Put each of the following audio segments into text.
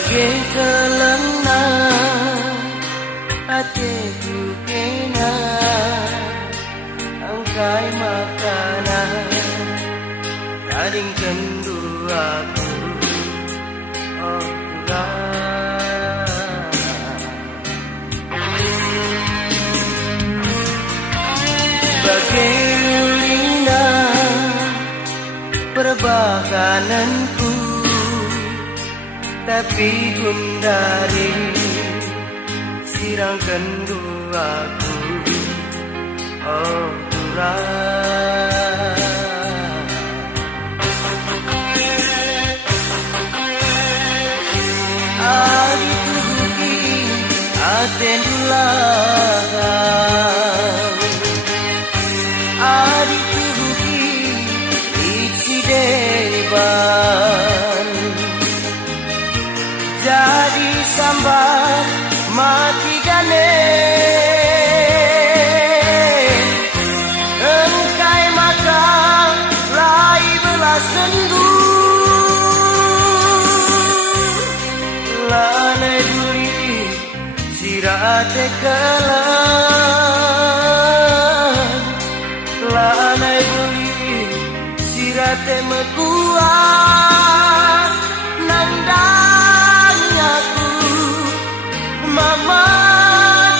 Bagai kelena hatiku kena angkai makanan gading kendu aku oh bagai ulina perbahananku tapi gundari sirang kendu aku oh turah ari tuhuki atendulah ari tuhuki isi deban jadi sambar mati gane engkai maka lai belas kendu lanai duri sirate kelan lanai duri sirate mekuat nandangnya ku mama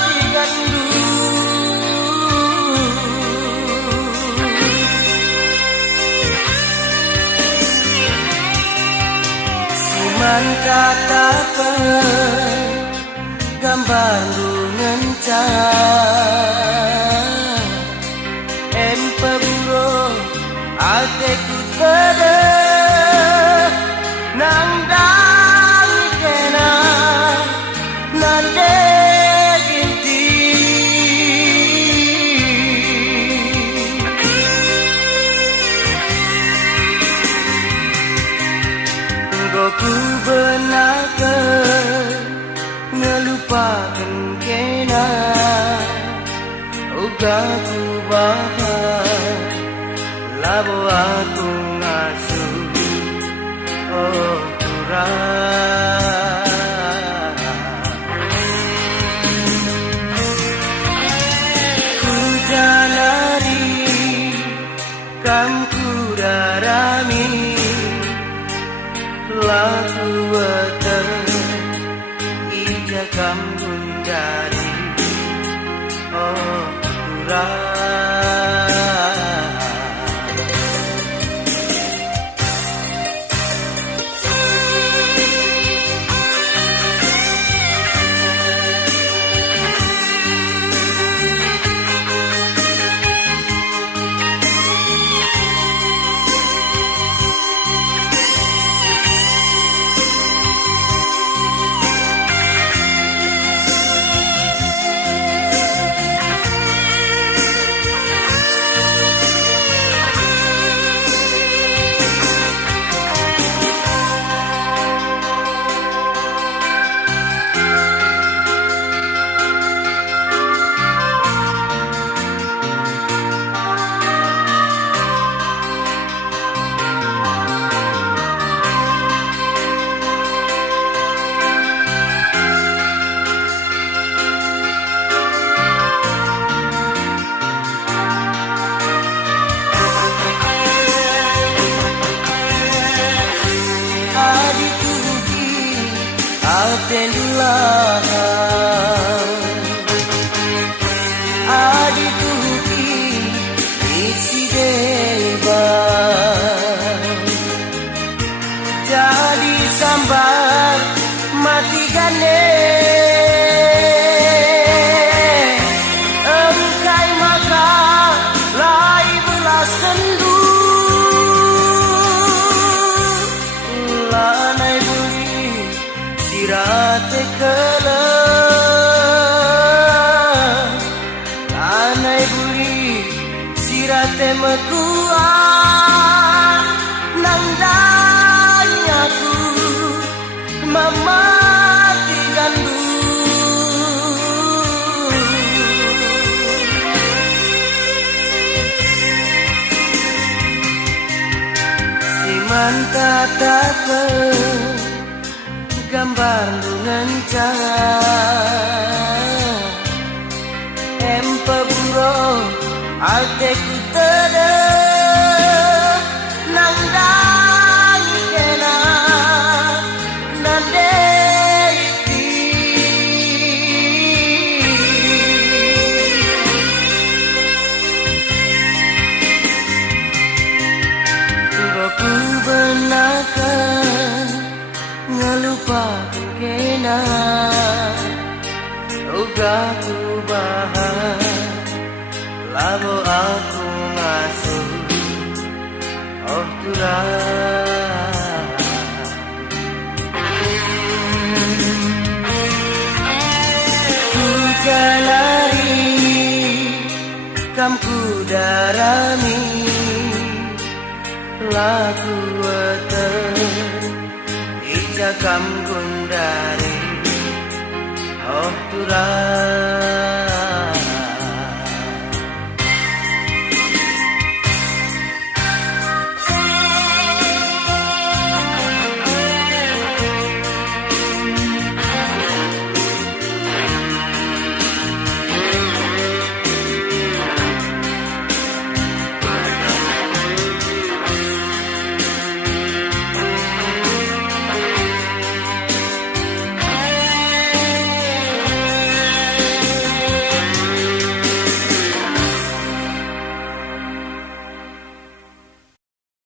tigandu siman kata gambar ngencang empe burung ateku tede nandang kena nande ginti goku benaka ngelupakan kena uga ku bahas labo aku ngasuh oh turah ku janari kamku darami laku weter ija kamu dari oh turah atendulah adi tuhuki isi deban jadi sambar mati gane engkai maka lai belas kendu lanai buli sirate kelan lanai buli sirate mekuat nandanya ku mama tigandu siman kata gambar dengan cara empa buro alteku tada nang dangi kena nandeiti Boku benakan ngelupa kena uga ku bahas labo aku ngasuh oh turah ku jalari kam ku darami lagu water ija kam gundari oh turah